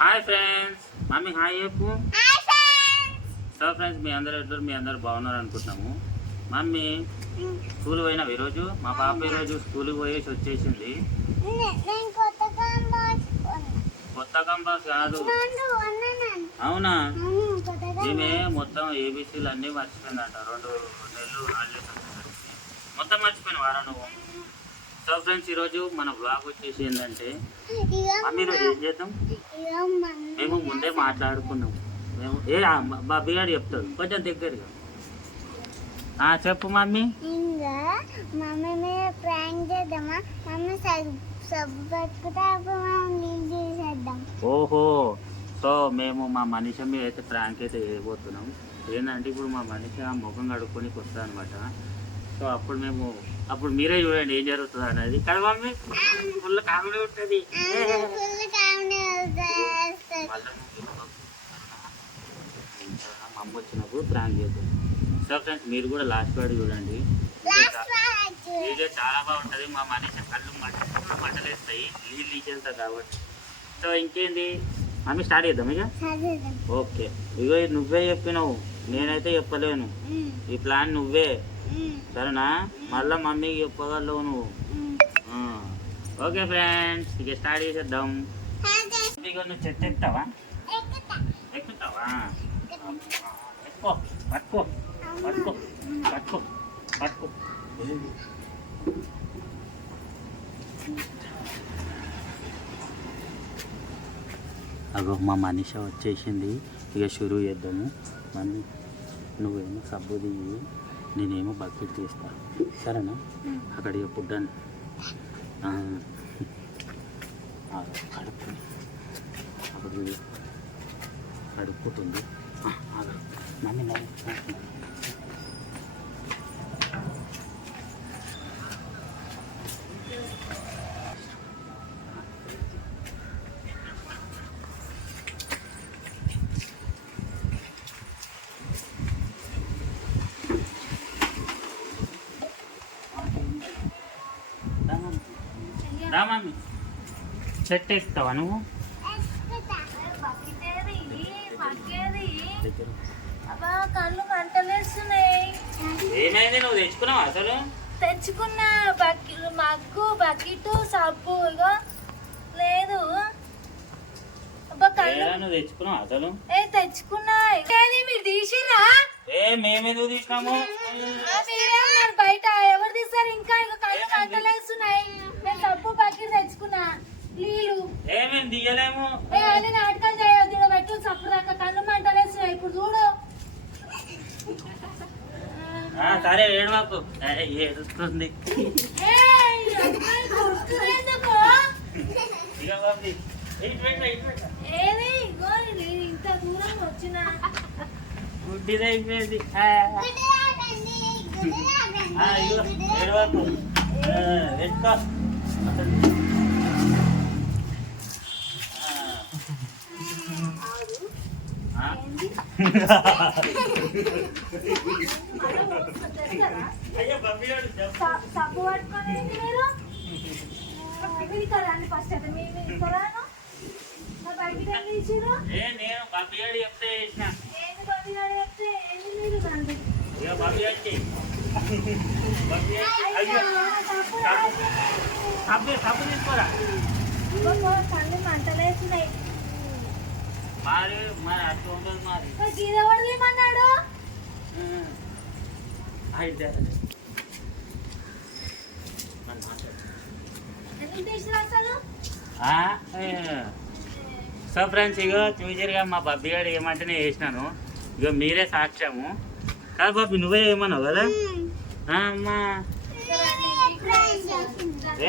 Hi friends mummy hi చెప్పు so friends మీ అందరు ఎట్లా మీ అందరు బాగున్నారు అనుకుంటున్నాము. మమ్మీ స్కూల్ పోయినావు ఈరోజు? మా పాప ఈరోజు స్కూల్కి పోయేసి వచ్చేసింది. నేను కొత్త కంపాస్ కాదు. అవునా? ఈమె మొత్తం ఏబీసీలు అన్నీ మర్చిపోయిందంట. రెండు నెలలు మొత్తం మర్చిపోయిన వారా నువ్వు సో ఫ్రెండ్స్ ఈరోజు మన బ్లాగ్ వచ్చేసి ఏంటంటే మమ్మీ ఈరోజు ఏం చేద్దాం? మేము ముందే మాట్లాడుకున్నాం. మేము ఏ మా- బిగాడు చెప్తాడు కొంచెం దగ్గరగా. ఆ, చెప్పు మమ్మీ. ఇంకా మమ్మీ మీద ప్రాంక్ చేద్దామా? మమ్మీ సబ్బు పెట్టుకుంటే ఓహో. సో మేము మా మనిషి మీద అయితే ప్రాంక్ అయితే వేయబోతున్నాం ఏంటంటే ఇప్పుడు మా మనిషి ఆ ముఖం కడుక్కొని వస్తుంది అనమాట సో అప్పుడు మేము అప్పుడు మీరే చూడండి ఏం జరుగుతుంది అనేది. కదా మమ్మీ ఫుల్ కామెడీ ఉంటుంది. అమ్మ వచ్చినప్పుడు ప్రాంక్ చేద్దాం. సో ఫ్రెండ్స్ మీరు కూడా లాస్ట్ వాడు చూడండి. వీడియో చాలా బాగుంటుంది. మా మనిషి కళ్ళు మంట మంటలేస్తాయి. నీళ్ళు ఇచ్చేస్తా కాబట్టి. సో ఇంకేంది? మమ్మీ స్టార్ట్ చేద్దాం ఇక? ఓకే. ఇగో నువ్వే చెప్పినావు. నేనైతే చెప్పలేను. ఈ ప్లాన్ నువ్వే. సరేనా? మళ్ళీ మమ్మీకి చెప్పగలవు నువ్వు. ఓకే ఫ్రెండ్స్ ఇక స్టార్ట్ చేసేద్దాం. ఇక నువ్వు చెత్త ఎక్కుతావా? ఎక్కుతావా? ఎక్కువ పట్టుకో పట్టుకో పట్టుకో పట్టుకో. అగో మా మనిష వచ్చేసింది. ఇక షురూ చేద్దాము. మళ్ళీ నువ్వేమో సబ్బు దిగి నేనేమో బకెట్ తీస్తా సరేనా? అక్కడ ఫుడ్ పుడ్డాను కడుపు. అక్కడ కడుక్కుంటుంది కడుపుతుంది మమ్మీ నవ్వు. రా మమ్మీ. చెట్టు ఎక్కుతావా నువ్వు కళ్ళు మంటలేస్తున్నాయి ఏమైంది నువ్వు తెచ్చుకున్నావు అసలు? తెచ్చుకున్న. బకెట్ మగ్గు బకెట్ సబ్బు ఇగో. లేదు. అబ్బా కళ్ళు. ఏడా నువ్వు తెచ్చుకున్నావు అసలు? ఏ తెచ్చుకున్నా. మీరు తీసిరా? ఏ తీసినాము? బయట ఎవరు తీస్తారు ఇంకా ఇక కళ్ళు మంటలేస్తున్నాయి నేను సబ్బు బకెట్ తెచ్చుకున్నా నీళ్ళు ఏ మేము ఏ అన్ని నాటకాలు చేయొద్దు ఈడ పెట్టు దాకా కళ్ళు మంటలేస్తున్నాయి ఇప్పుడు చూడు. ఆ, సరే ఏడు మాకు. ఏడుస్తుంది. ఏయ్, అమ్మాయి కొడుతురెందుకు? ఇక మమ్మీ ఇటు పెట్టు, ఇటు పెట్టు. ఏది? ఇగో నేను ఇంత దూరం వచ్చిన. గుడ్డిది అయిపోయింది ఆ, ఆ, ఇగో ఏడు మాకు. ఆ, పెట్టుకో అసలు. ఆ. ఆ? అయ్యో మమ్మీ వాడు చెప్పు. స- సబ్బు పట్టుకొని మీరు మీరు రండి ఫస్ట్ అయితే మీరు మీరు ఇక్కడ రాను. నా బయటికి వెళ్ళి ఇచ్చిర్రు ఏ నేను వాడు చెప్తే చేసిన ఏంది బాబీ గారు చెప్తే ఏంది మీరు ఇక సబ్బు సబ్బు తీసుకోరా ఇదిగో కళ్ళు మంటలేస్తున్నాయి మరి అట్లా ఉంటుంది ఏమన్నాడు. అయితే మరి. సో ఫ్రెండ్స్ ఇగో చూసారుగా మా బబ్బీ గారు ఏమంటేనే చేసినాను. ఇగో మీరే సాక్ష్యము. కాదు బాబీ నువ్వే ఏమన్నావు కదా? అమ్మా.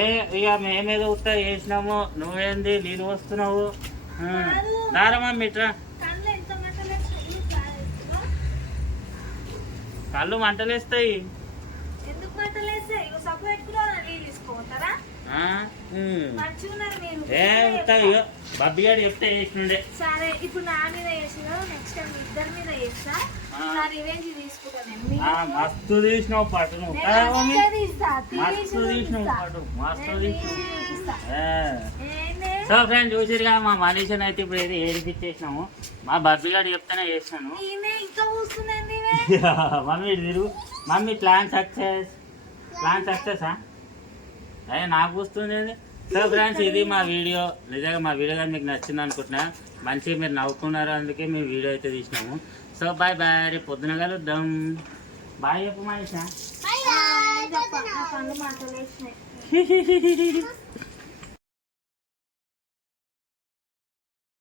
ఏ ఇక మేమేదో ఉత్తా చేసినాము. నువ్వేంది నీళ్ళు వస్తున్నావు ఆ, దారమ్మా మిట్రా కళ్ళు మంటలేస్తాయి. బబ్బి గారు చెప్తే చేసిండే. సరే ఇప్పుడు నా మీద నెక్స్ట్ టైం ఇద్దరి మీద చేస్తా. నా రివెంజ్ మస్తు తీసినావు పాటు మస్తు తీసి తీసినావు. పాటు మస్తు తీసినావు. సో ఫ్రెండ్ చూసిరుగా మా మనీషని అయితే ఇప్పుడు ఏది ఏడిపించేసినాము మా బబ్బి గారు చెప్తేనే చేసినాను. మమ్మీ తిరుగు. మమ్మీ ప్లాన్ సక్సెస్ ప్లాన్ సక్సెసా అయ్యా నాకు వస్తుంది. సో ఫ్రెండ్స్ ఇది మా వీడియో. నిజంగా మా వీడియో కానీ మీకు నచ్చింది అనుకుంటున్నా. మంచిగా మీరు నవ్వుకున్నారు అందుకే మేము వీడియో అయితే తీసినాము. సో బాయ్ బాయ్ రేపు పొద్దున కలుద్దాం. బాయ్ చెప్పు మనీషా